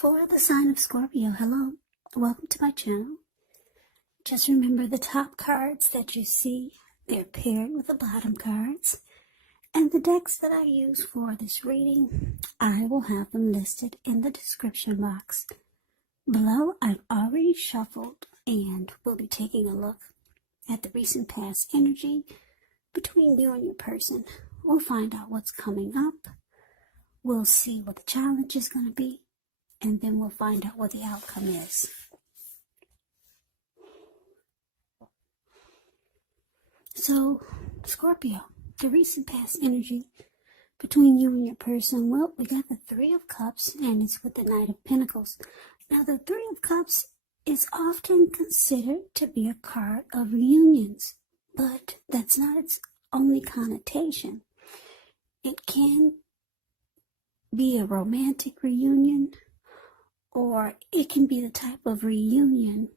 For the sign of Scorpio, hello, welcome to my channel. Just remember the top cards that you see, they're paired with the bottom cards. And the decks that I use for this reading, I will have them listed in the description box below. I've already shuffled and we'll be taking a look at the recent past energy between you and your person. We'll find out what's coming up. We'll see what the challenge is going to be. And then we'll find out what the outcome is. So, Scorpio, the recent past energy between you and your person. Well, we got the Three of Cups, and it's with the Knight of Pentacles. Now, the Three of Cups is often considered to be a card of reunions, but that's not its only connotation. It can be a romantic reunion, or it can be the type of reunion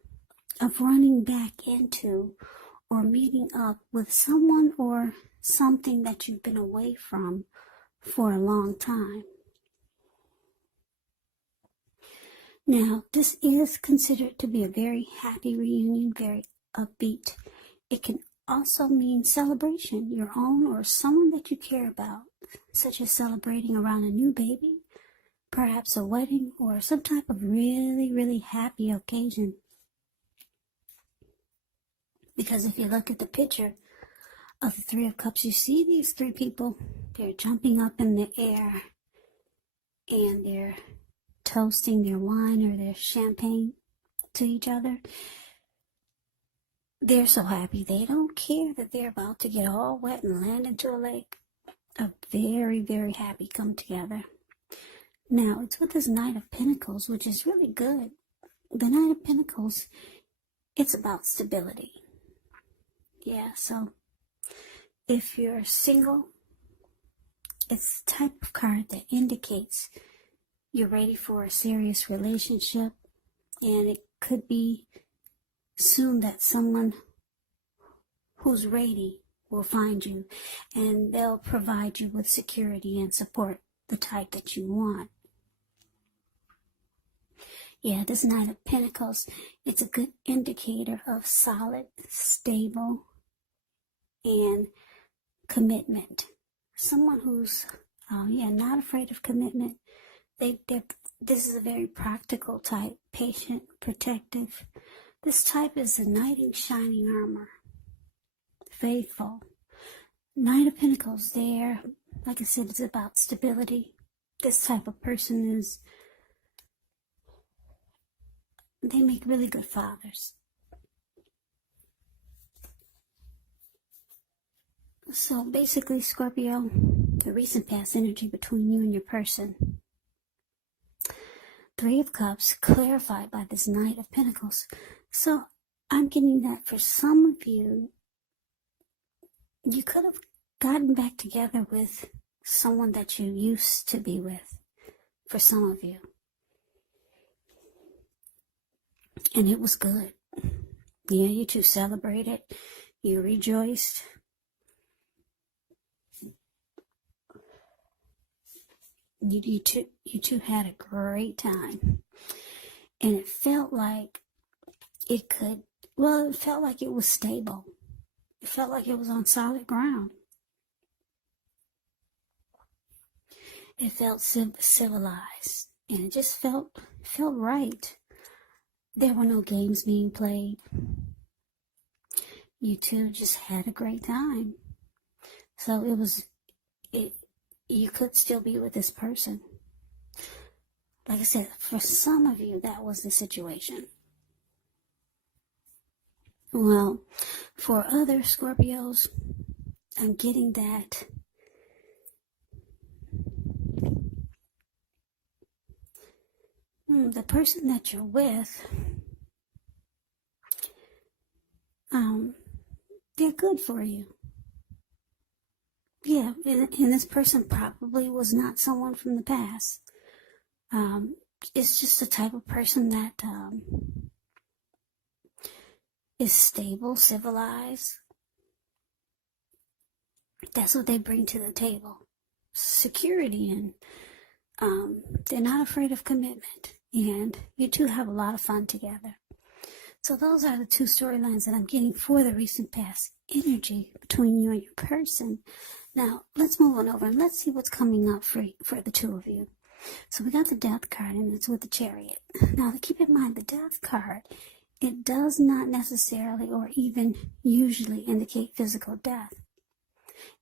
of running back into or meeting up with someone or something that you've been away from for a long time. Now, this is considered to be a very happy reunion, very upbeat. It can also mean celebration, your own or someone that you care about, such as celebrating around a new baby, perhaps a wedding, or some type of really happy occasion. Because if you look at the picture of the Three of Cups, you see these three people, they're jumping up in the air and they're toasting their wine or their champagne to each other. They're so happy. They don't care that they're about to get all wet and land into a lake. A very happy come together. Now, it's with this Knight of Pentacles, which is really good. The Knight of Pentacles, it's about stability. Yeah, so if you're single, it's the type of card that indicates you're ready for a serious relationship, and it could be soon that someone who's ready will find you, and they'll provide you with security and support, the type that you want. Yeah, this Knight of Pentacles, it's a good indicator of solid, stable, and commitment. Someone who's, not afraid of commitment. This is a very practical type, patient, protective. This type is a knight in shining armor, faithful. Knight of Pentacles, there, like I said, it's about stability. This type of person they make really good fathers. So basically, Scorpio, the recent past energy between you and your person. Three of Cups clarified by this Knight of Pentacles. So I'm getting that for some of you, you could have gotten back together with someone that you used to be with, for some of you. And it was good. Yeah, you two celebrated. You rejoiced. You two had a great time. And it felt like it felt like it was stable. It felt like it was on solid ground. It felt civilized. And it just felt right. There were no games being played. You two just had a great time. So you could still be with this person. Like I said, for some of you, that was the situation. Well, for other Scorpios, I'm getting that the person that you're with, they're good for you. Yeah, and this person probably was not someone from the past. It's just the type of person that is stable, civilized. That's what they bring to the table. Security, and they're not afraid of commitment. and you two have a lot of fun together. So those are the two storylines that I'm getting for the recent past energy between you and your person. Now, let's move on over and let's see what's coming up for the two of you. So we got the Death card, and it's with the Chariot. Now, to keep in mind, the Death card, it does not necessarily or even usually indicate physical death.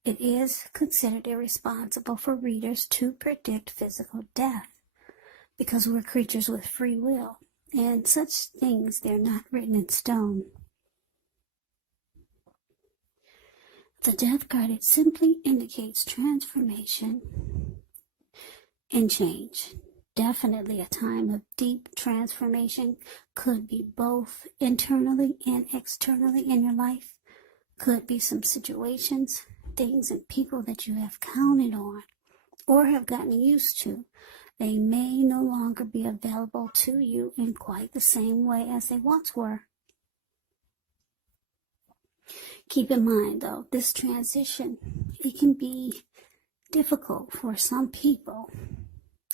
It is considered irresponsible for readers to predict physical death because we're creatures with free will, and such things, they're not written in stone. The Death card, it simply indicates transformation and change. Definitely a time of deep transformation. Could be both internally and externally in your life. Could be some situations, things, and people that you have counted on or have gotten used to. They may no longer be available to you in quite the same way as they once were. Keep in mind, though, this transition, it can be difficult for some people,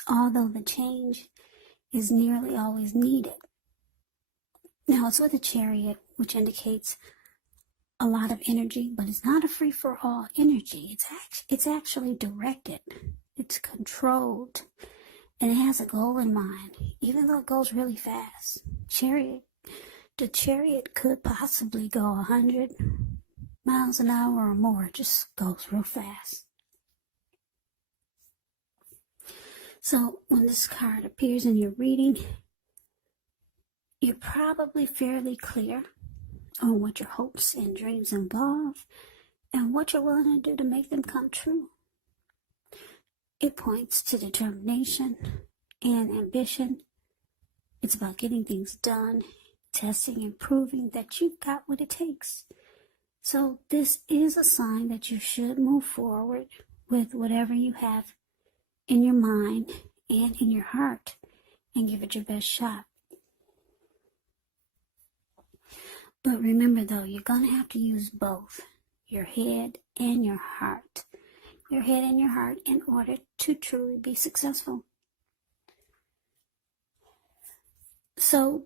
although the change is nearly always needed. Now, it's with a Chariot, which indicates a lot of energy, but it's not a free-for-all energy. It's actually directed. It's controlled. And it has a goal in mind, even though it goes really fast. The Chariot could possibly go 100 miles an hour or more. It just goes real fast. So when this card appears in your reading, you're probably fairly clear on what your hopes and dreams involve and what you're willing to do to make them come true. It points to determination and ambition. It's about getting things done, testing and proving that you've got what it takes. So this is a sign that you should move forward with whatever you have in your mind and in your heart and give it your best shot. But remember, though, you're going to have to use both your head and your heart. Your head and your heart in order to truly be successful. So,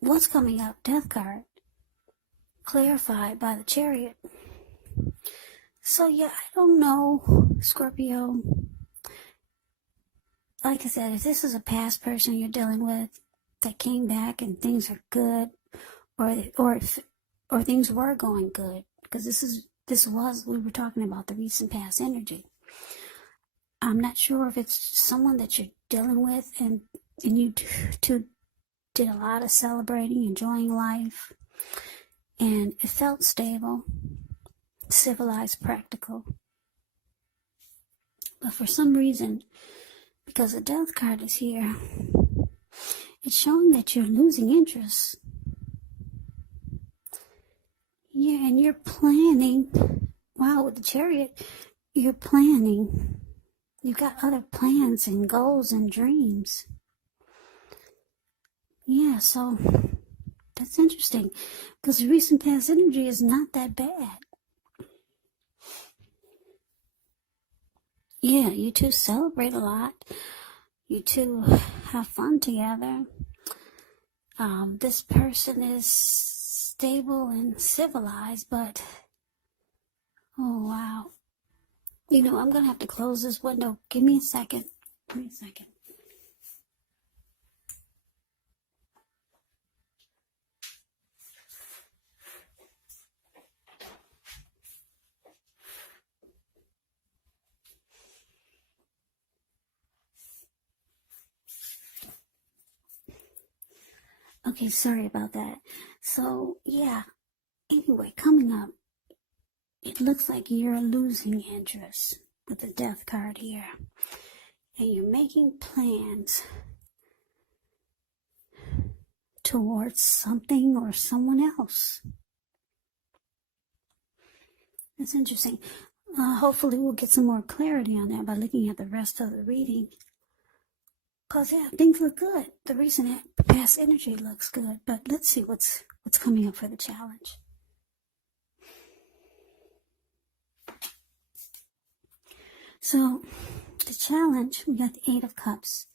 what's coming up? Death card. Clarified by the Chariot. So, yeah, I don't know, Scorpio. Like I said, if this is a past person you're dealing with that came back and things are good, or things were going good, because we were talking about the recent past energy. I'm not sure if it's someone that you're dealing with and you two did a lot of celebrating, enjoying life, and it felt stable, civilized, practical. But for some reason, because the Death card is here, it's showing that you're losing interest. Yeah, and you're planning. Wow, with the Chariot, you're planning. You've got other plans and goals and dreams. Yeah, so that's interesting because the recent past energy is not that bad. Yeah, you two celebrate a lot. You two have fun together. This person is stable and civilized, but oh wow. You know, I'm going to have to close this window. Give me a second. Okay, sorry about that. So, yeah. Anyway, coming up, it looks like you're losing interest with the Death card here. And you're making plans towards something or someone else. That's interesting. Hopefully we'll get some more clarity on that by looking at the rest of the reading. Because, yeah, things look good. The recent past energy looks good. But let's see what's coming up for the challenge. So, the challenge, we got the 8 of Cups.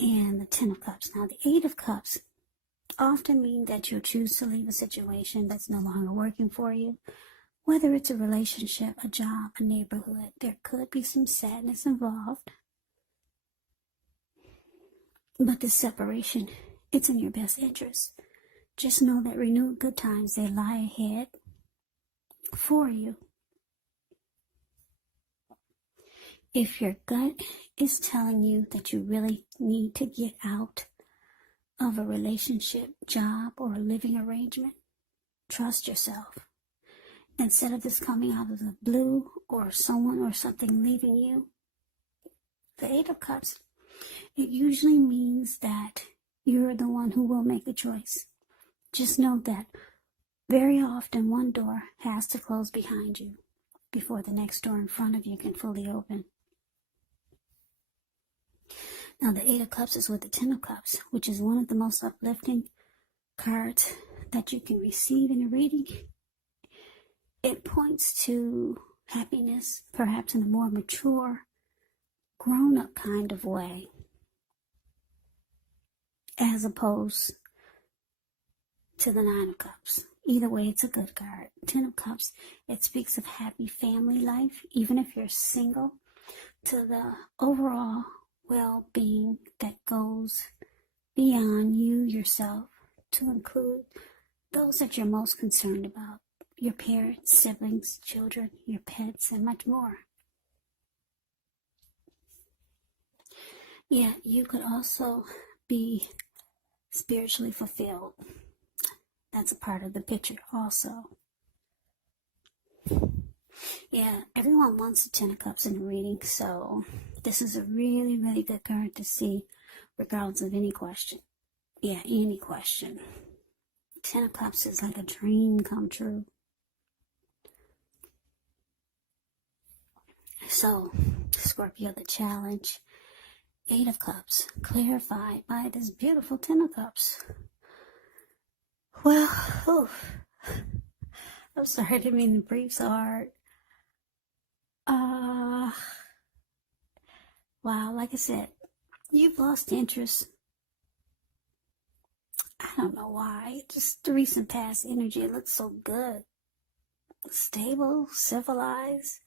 and the Ten of Cups. Now, the Eight of Cups often mean that you'll choose to leave a situation that's no longer working for you. Whether it's a relationship, a job, a neighborhood, there could be some sadness involved. But this separation, it's in your best interest. Just know that renewed good times, they lie ahead for you. If your gut is telling you that you really need to get out of a relationship, job, or a living arrangement, trust yourself. Instead of this coming out of the blue or someone or something leaving you, the Eight of Cups, it usually means that you're the one who will make the choice. Just know that very often one door has to close behind you before the next door in front of you can fully open. Now, the Eight of Cups is with the Ten of Cups, which is one of the most uplifting cards that you can receive in a reading. It points to happiness, perhaps in a more mature, grown-up kind of way, as opposed to the Nine of Cups. Either way, it's a good card. Ten of Cups, it speaks of happy family life, even if you're single, to the overall well-being that goes beyond you yourself, to include those that you're most concerned about, your parents, siblings, children, your pets, and much more. Yeah, you could also be spiritually fulfilled. That's a part of the picture also. Yeah, everyone wants the Ten of Cups in a reading, so this is a really, really good card to see, regardless of any question. Yeah, any question. Ten of Cups is like a dream come true. So, Scorpio, the challenge. Eight of Cups, clarified by this beautiful Ten of Cups. Well, I'm sorry, I didn't mean to breathe so hard. Wow, like I said, you've lost interest. I don't know why. Just the recent past energy, it looks so good. Stable, civilized,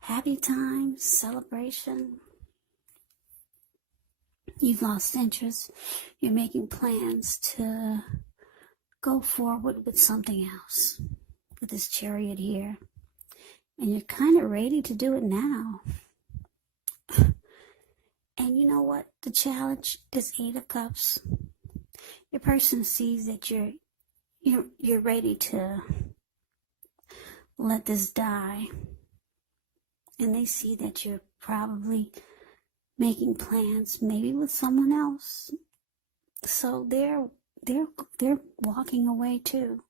happy times, celebration. You've lost interest. You're making plans to go forward with something else, with this Chariot here. And you're kind of ready to do it now. And you know what? The challenge, this Eight of Cups, your person sees that you're ready to let this die. And they see that you're probably making plans, maybe with someone else. So they're walking away too.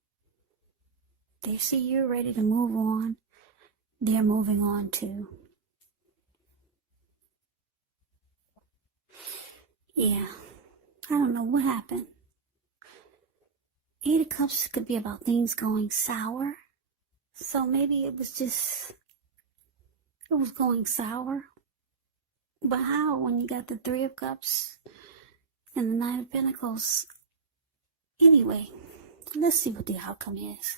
They see you're ready to move on. They're moving on too. Yeah, I don't know what happened. Eight of Cups could be about things going sour. So maybe it was going sour. But how when you got the Three of Cups and the Nine of Pentacles? Anyway, let's see what the outcome is.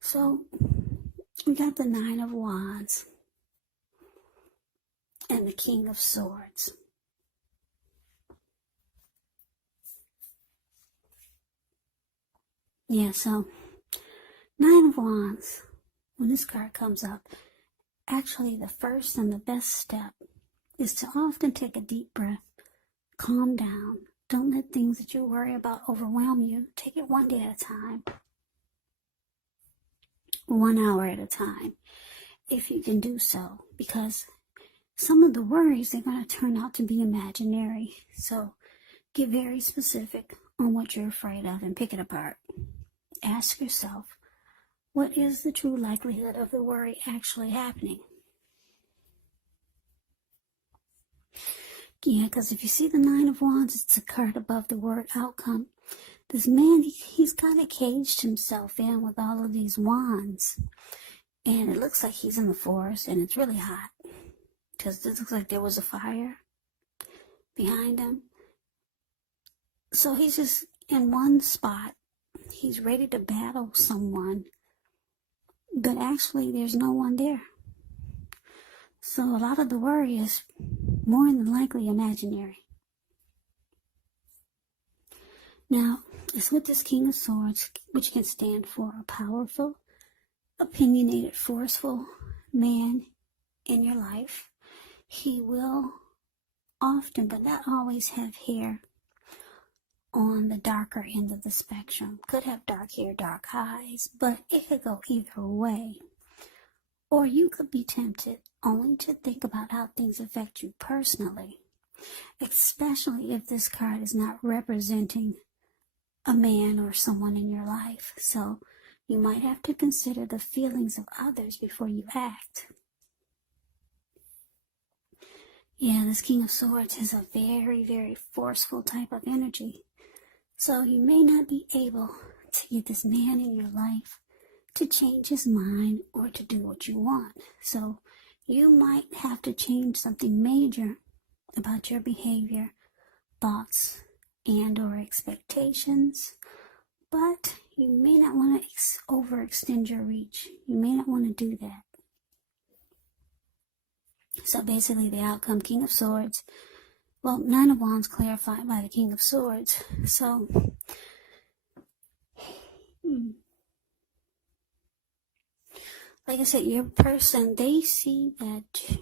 So, we got the Nine of Wands and the King of Swords. Yeah, so Nine of Wands, when this card comes up, actually the first and the best step is to often take a deep breath, calm down. Don't let things that you worry about overwhelm you. Take it one day at a time, 1 hour at a time, if you can do so, because some of the worries, they're going to turn out to be imaginary. So get very specific on what you're afraid of and pick it apart. Ask yourself, what is the true likelihood of the worry actually happening? Yeah, because if you see the Nine of Wands, it's a card above the word outcome. This man, he's kind of caged himself in with all of these wands. And it looks like he's in the forest and it's really hot. Because it looks like there was a fire. behind him. So he's just in one spot. He's ready to battle someone, but actually there's no one there. So a lot of the worry is more than likely imaginary. Now, it's with this King of Swords, which can stand for a powerful, opinionated, forceful man in your life. He will often, but not always, have hair on the darker end of the spectrum. Could have dark hair, dark eyes, but it could go either way. Or you could be tempted only to think about how things affect you personally, especially if this card is not representing a man or someone in your life. So you might have to consider the feelings of others before you act. Yeah, this King of Swords is a very, very forceful type of energy. So you may not be able to get this man in your life to change his mind or to do what you want. So you might have to change something major about your behavior, thoughts, and or expectations. But you may not want to overextend your reach. You may not want to do that. So basically the outcome, King of Swords. Well, Nine of Wands clarified by the King of Swords. So, like I said, your person, they see that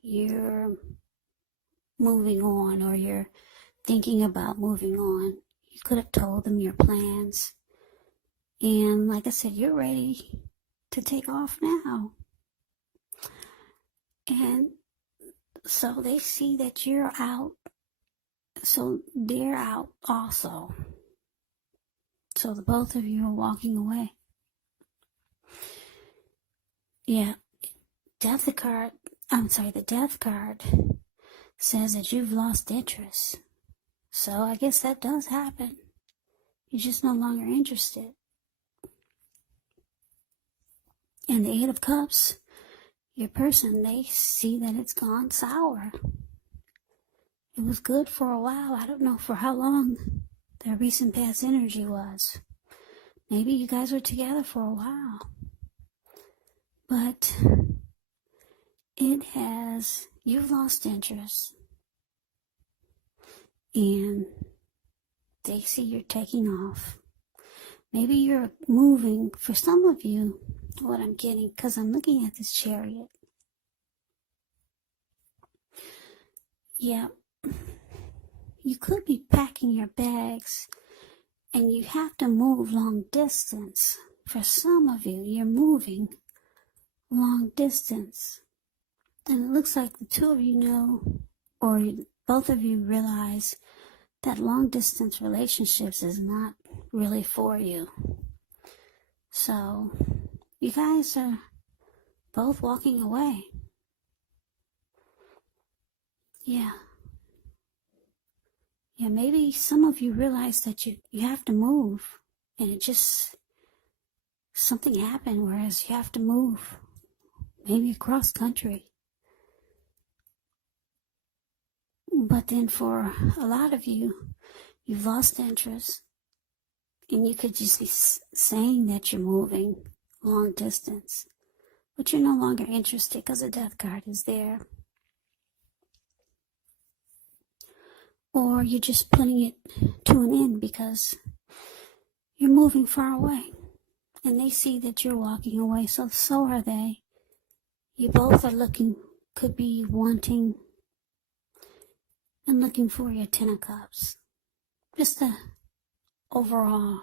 you're moving on or you're thinking about moving on. You could have told them your plans. And like I said, you're ready to take off now. And so they see that you're out. So they're out also. So the both of you are walking away. Yeah. The death card says that you've lost interest. So I guess that does happen. You're just no longer interested. And the Eight of Cups, your person, they see that it's gone sour. It was good for a while. I don't know for how long their recent past energy was. Maybe you guys were together for a while. But you've lost interest. And they see you're taking off. Maybe you're moving. For some of you, what I'm getting, because I'm looking at this Chariot. Yeah. You could be packing your bags and you have to move long distance. For some of you, you're moving long distance. And it looks like the two of you know, or both of you realize that long distance relationships is not really for you. So you guys are both walking away. Yeah. Yeah, maybe some of you realize that you have to move, and it just, something happened, whereas you have to move, maybe across country. But then for a lot of you, you've lost interest, and you could just be saying that you're moving long distance, but you're no longer interested because the Death card is there. Or you're just putting it to an end because you're moving far away. And they see that you're walking away, so are they. You both are could be wanting and looking for your Ten of Cups. Just a overall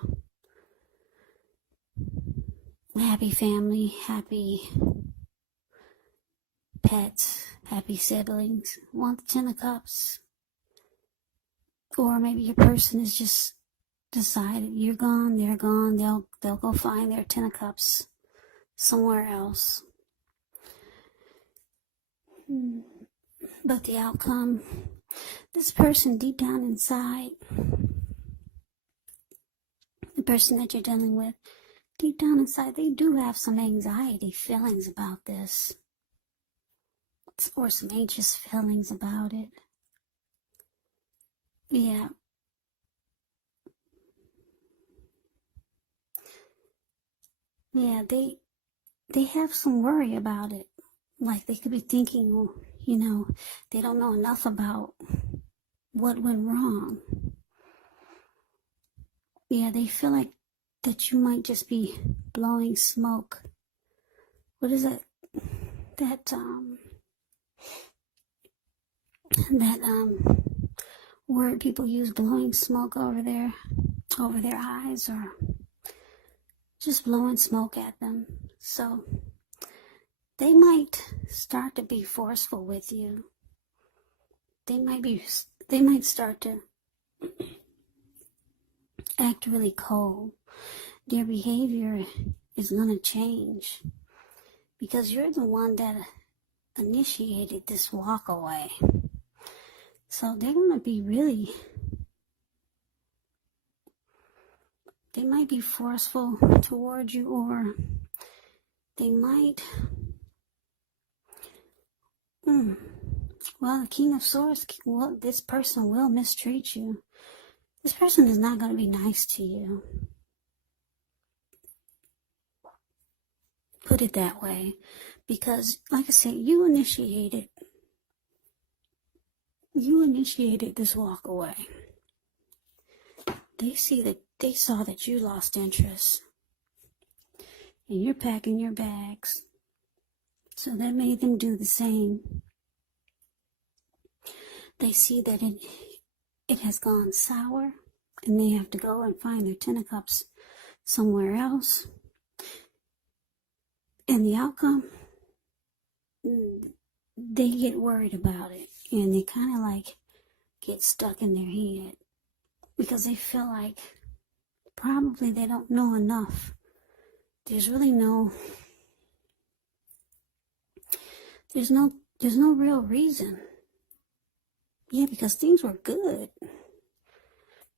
happy family, happy pets, happy siblings. Want the Ten of Cups. Or maybe your person is just decided you're gone, they're gone, they'll go find their Ten of Cups somewhere else. But the outcome, this person deep down inside, the person that you're dealing with, deep down inside, they do have some anxiety feelings about this. Or some anxious feelings about it. Yeah. Yeah, they have some worry about it. Like they could be thinking, well, they don't know enough about what went wrong. Yeah, they feel like that you might just be blowing smoke. What is it? That word people use, blowing smoke over their eyes, or just blowing smoke at them. So they might start to be forceful with you. They might start to act really cold. Their behavior is going to change because you're the one that initiated this walk away. So they're going to be they might be forceful towards you, or they might, well, the King of Swords, well, this person will mistreat you. This person is not going to be nice to you. Put it that way. Because, like I said, you initiated this walk away. They saw that you lost interest. And you're packing your bags. So that made them do the same. They see that it has gone sour, and they have to go and find their Ten of Cups somewhere else. And the outcome, they get worried about it, and they kind of like get stuck in their head because they feel like probably they don't know enough. There's really there's no real reason. Yeah, because things were good.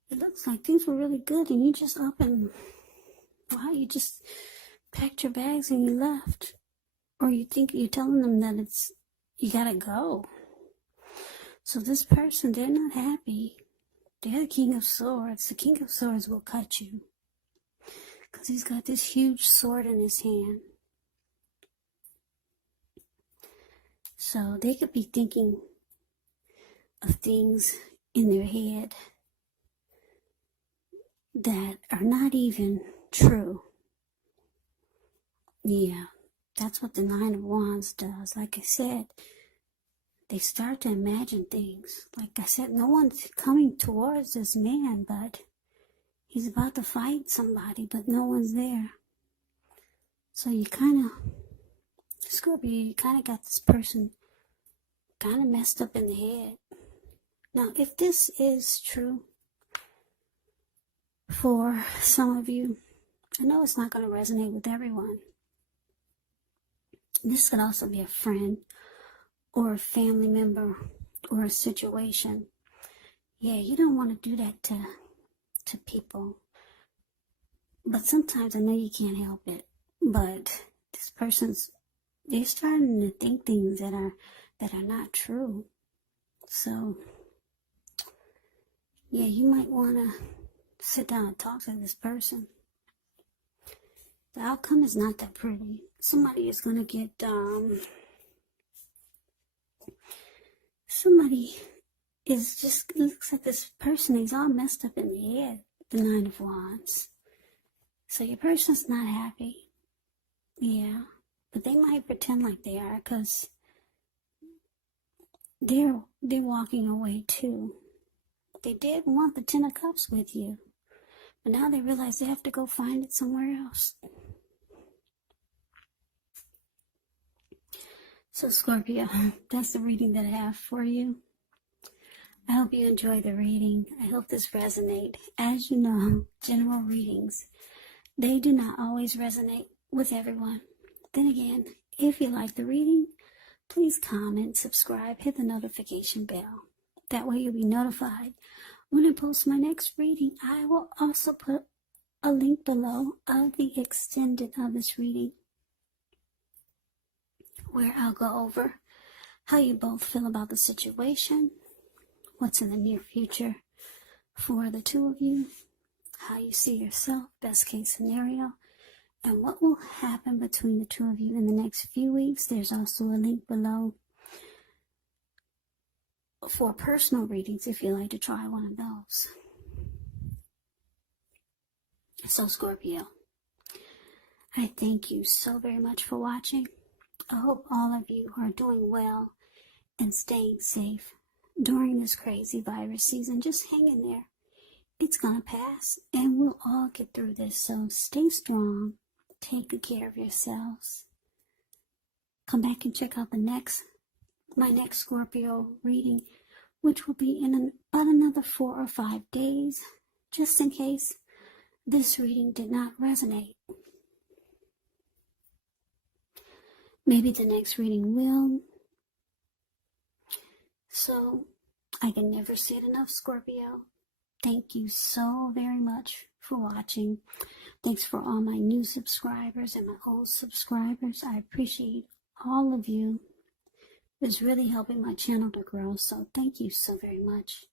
It looks like things were really good, and you just wow, you just packed your bags and you left. Or you think you're telling them that you gotta go. So this person, they're not happy. They're the King of Swords. The King of Swords will cut you, because he's got this huge sword in his hand. So they could be thinking of things in their head that are not even true. Yeah, that's what the Nine of Wands does. Like I said, they start to imagine things. Like I said, no one's coming towards this man, but he's about to fight somebody, but no one's there. So you kind of, Scorpio, you kind of got this person kind of messed up in the head. Now, if this is true for some of you, I know it's not going to resonate with everyone. This could also be a friend or a family member or a situation. Yeah, you don't want to do that to people. But sometimes I know you can't help it. But this they're starting to think things that are not true. So, yeah, you might want to sit down and talk to this person. The outcome is not that pretty. Somebody is going to get, it looks like this person is all messed up in the head, the Nine of Wands. So your person's not happy. Yeah, but they might pretend like they are, because they're walking away too. They did want the Ten of Cups with you, but now they realize they have to go find it somewhere else. So Scorpio, that's the reading that I have for you. I hope you enjoy the reading. I hope this resonates. As you know, general readings, they do not always resonate with everyone. Then again, if you like the reading, please comment, subscribe, hit the notification bell. That way you'll be notified when I post my next reading. I will also put a link below of the extended of this reading, where I'll go over how you both feel about the situation, what's in the near future, for the two of you, how you see yourself, best case scenario, and what will happen between the two of you in the next few weeks. There's also a link below for personal readings if you like to try one of those. So Scorpio, I thank you so very much for watching. I hope all of you are doing well and staying safe during this crazy virus season. Just hang in there. It's gonna pass and we'll all get through this. So stay strong. Take good care of yourselves. Come back and check out my next Scorpio reading, which will be in about another 4 or 5 days, just in case this reading did not resonate. Maybe the next reading will. So, I can never say it enough, Scorpio. Thank you so very much for watching. Thanks for all my new subscribers and my old subscribers. I appreciate all of you. It's really helping my channel to grow, so thank you so very much.